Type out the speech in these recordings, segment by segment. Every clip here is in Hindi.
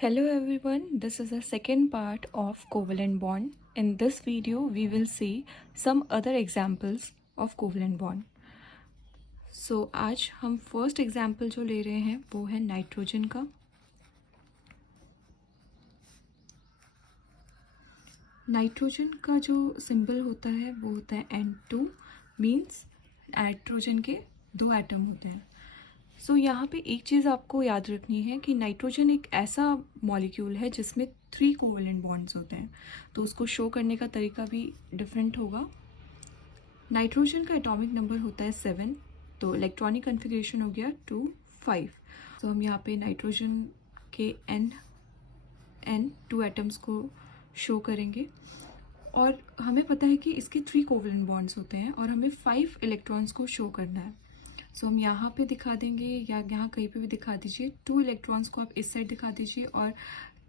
Hello everyone, this is the second part of covalent bond. In this video, we will see some other examples of covalent bond. So आज हम फर्स्ट एग्जाम्पल जो ले रहे हैं वो है नाइट्रोजन का. नाइट्रोजन का जो सिंबल होता है वो होता है N2, मीन्स नाइट्रोजन के दो एटम होते हैं. सो यहाँ पे एक चीज़ आपको याद रखनी है कि नाइट्रोजन एक ऐसा मॉलिक्यूल है जिसमें 3 कोवेलेंट बॉन्ड्स होते हैं, तो उसको शो करने का तरीका भी डिफरेंट होगा. नाइट्रोजन का एटॉमिक नंबर होता है 7, तो इलेक्ट्रॉनिक कन्फिग्रेशन हो गया 2 5. तो हम यहाँ पे नाइट्रोजन के एन 2 एटम्स को शो करेंगे और हमें पता है कि इसके 3 कोवेलेंट बॉन्ड्स होते हैं और हमें 5 इलेक्ट्रॉन्स को शो करना है. सो हम यहाँ पे दिखा देंगे या यहाँ कहीं पे भी दिखा दीजिए. 2 इलेक्ट्रॉन्स को आप इस साइड दिखा दीजिए और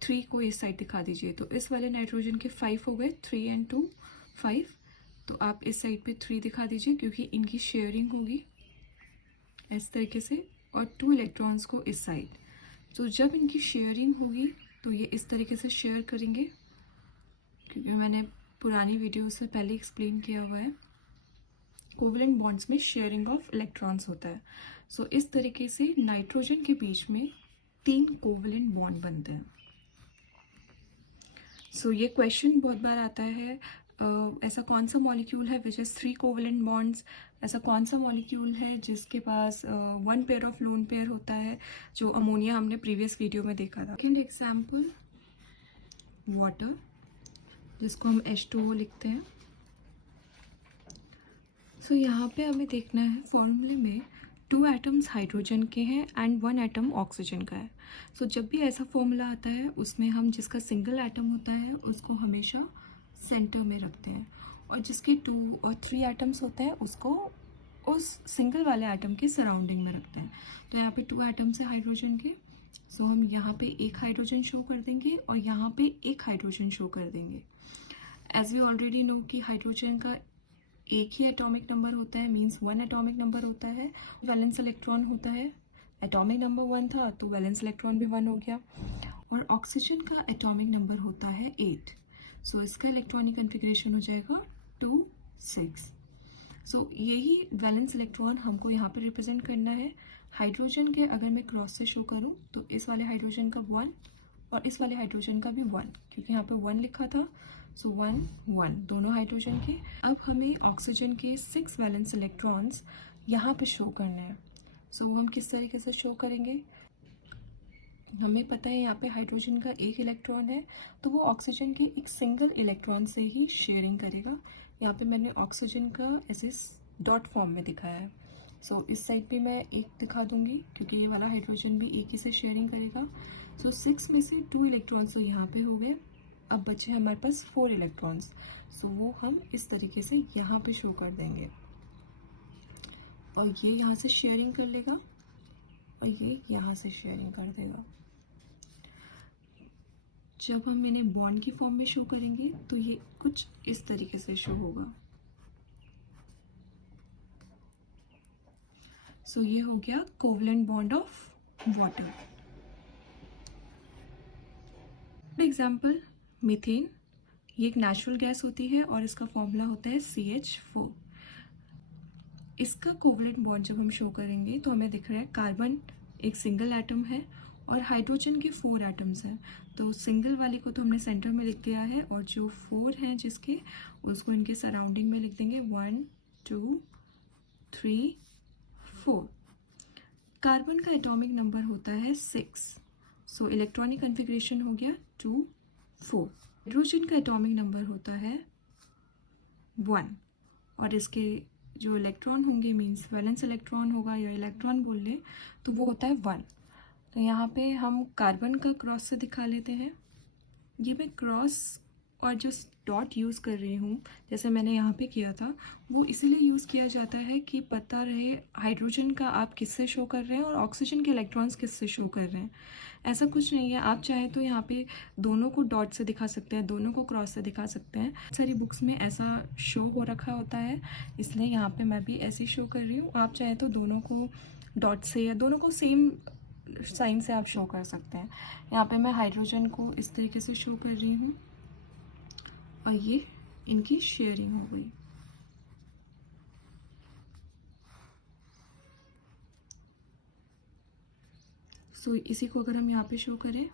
3 को इस साइड दिखा दीजिए. तो इस वाले नाइट्रोजन के 5 हो गए, 3 and 2 5. तो आप इस साइड पे 3 दिखा दीजिए क्योंकि इनकी शेयरिंग होगी इस तरीके से, और 2 इलेक्ट्रॉन्स को इस साइड. तो जब इनकी शेयरिंग होगी तो ये इस तरीके से शेयर करेंगे, क्योंकि मैंने पुरानी वीडियो से पहले एक्सप्लेन किया हुआ है कोवेलेंट बॉन्ड्स में शेयरिंग ऑफ इलेक्ट्रॉन्स होता है. सो इस तरीके से नाइट्रोजन के बीच में 3 कोवेलेंट बॉन्ड बनते हैं. सो ये क्वेश्चन बहुत बार आता है, ऐसा कौन सा मॉलिक्यूल है विच इज़ 3 कोवेलेंट बॉन्ड्स, ऐसा कौन सा मॉलिक्यूल है जिसके पास 1 पेयर ऑफ लोन पेयर होता है, जो अमोनिया हमने प्रीवियस वीडियो में देखा था. सेकेंड एग्जाम्पल वाटर, जिसको हम H2O लिखते हैं. सो यहाँ पे हमें देखना है फॉर्मूले में 2 एटम्स हाइड्रोजन के हैं एंड 1 एटम ऑक्सीजन का है. सो जब भी ऐसा फॉर्मूला आता है उसमें हम जिसका सिंगल एटम होता है उसको हमेशा सेंटर में रखते हैं, और जिसके 2 और 3 एटम्स होते हैं उसको उस सिंगल वाले एटम के सराउंडिंग में रखते हैं. तो यहाँ पे 2 एटम्स है हाइड्रोजन के, सो हम यहाँ पे एक हाइड्रोजन शो कर देंगे और यहाँ पे एक हाइड्रोजन शो कर देंगे. एज वी ऑलरेडी नो कि हाइड्रोजन का एक ही एटॉमिक नंबर होता है, मींस 1 एटॉमिक नंबर होता है. वैलेंस इलेक्ट्रॉन होता है, एटॉमिक नंबर 1 था तो वैलेंस इलेक्ट्रॉन भी 1 हो गया. और ऑक्सीजन का एटॉमिक नंबर होता है 8, सो इसका इलेक्ट्रॉनिक कन्फिग्रेशन हो जाएगा 2 6. सो यही वैलेंस इलेक्ट्रॉन हमको यहाँ पे रिप्रेजेंट करना है. हाइड्रोजन के अगर मैं क्रॉस से शो करूँ तो इस वाले हाइड्रोजन का 1 और इस वाले हाइड्रोजन का भी 1, क्योंकि यहाँ पे 1 लिखा था. सो 1 1 दोनों हाइड्रोजन के. अब हमें ऑक्सीजन के 6 वैलेंस इलेक्ट्रॉन्स यहाँ पे शो करने हैं. सो हम किस तरीके से शो करेंगे, हमें पता है यहाँ पे हाइड्रोजन का एक इलेक्ट्रॉन है तो वो ऑक्सीजन के एक सिंगल इलेक्ट्रॉन से ही शेयरिंग करेगा. यहाँ पे मैंने ऑक्सीजन का ऐसे डॉट फॉर्म में दिखाया है. सो इस साइड पे मैं एक दिखा दूंगी क्योंकि ये वाला हाइड्रोजन भी एक ही से शेयरिंग करेगा. सो 6 में से 2 इलेक्ट्रॉन्स तो यहाँ पे हो गए. अब बचे हमारे पास 4 इलेक्ट्रॉन्स, सो वो हम इस तरीके से यहाँ पे शो कर देंगे, और ये यहाँ से शेयरिंग कर लेगा और ये यहाँ से शेयरिंग कर देगा. जब हम इन्हें बॉन्ड की फॉर्म में शो करेंगे तो ये कुछ इस तरीके से शो होगा. सो ये हो गया covalent bond of water. Example methane, ये एक नेचुरल गैस होती है और इसका फॉर्मूला होता है CH4. इसका कोवेलेंट बॉन्ड जब हम शो करेंगे तो हमें दिख रहा है कार्बन एक सिंगल एटम है और हाइड्रोजन के 4 एटम्स हैं. तो सिंगल वाले को तो हमने सेंटर में लिख दिया है, और जो 4 हैं जिसके, उसको इनके सराउंडिंग में लिख देंगे 1 2 3 4. कार्बन का एटॉमिक नंबर होता है 6, सो इलेक्ट्रॉनिक कन्फिग्रेशन हो गया 2 4. हाइड्रोजन का एटॉमिक नंबर होता है 1, और इसके जो इलेक्ट्रॉन होंगे मींस वैलेंस इलेक्ट्रॉन होगा या इलेक्ट्रॉन बोल लें तो वो होता है 1. तो यहाँ पे हम कार्बन का क्रॉस से दिखा लेते हैं. ये मैं क्रॉस और जो डॉट यूज़ कर रही हूँ जैसे मैंने यहाँ पे किया था, वो इसीलिए यूज़ किया जाता है कि पता रहे हाइड्रोजन का आप किससे शो कर रहे हैं और ऑक्सीजन के इलेक्ट्रॉन्स किससे शो कर रहे हैं. ऐसा कुछ नहीं है, आप चाहे तो यहाँ पे दोनों को डॉट से दिखा सकते हैं, दोनों को क्रॉस से दिखा सकते हैं. सारी बुक्स में ऐसा शो हो रखा होता है, इसलिए यहाँ पे मैं भी ऐसे शो कर रही हूँ. आप चाहे तो दोनों को डॉट से या दोनों को सेम साइन से आप शो कर सकते हैं। यहाँ पे मैं हाइड्रोजन को इस तरीके से शो कर रही हूँ और ये इनकी शेयरिंग हो गई। सो इसी को अगर हम यहाँ पे शो करें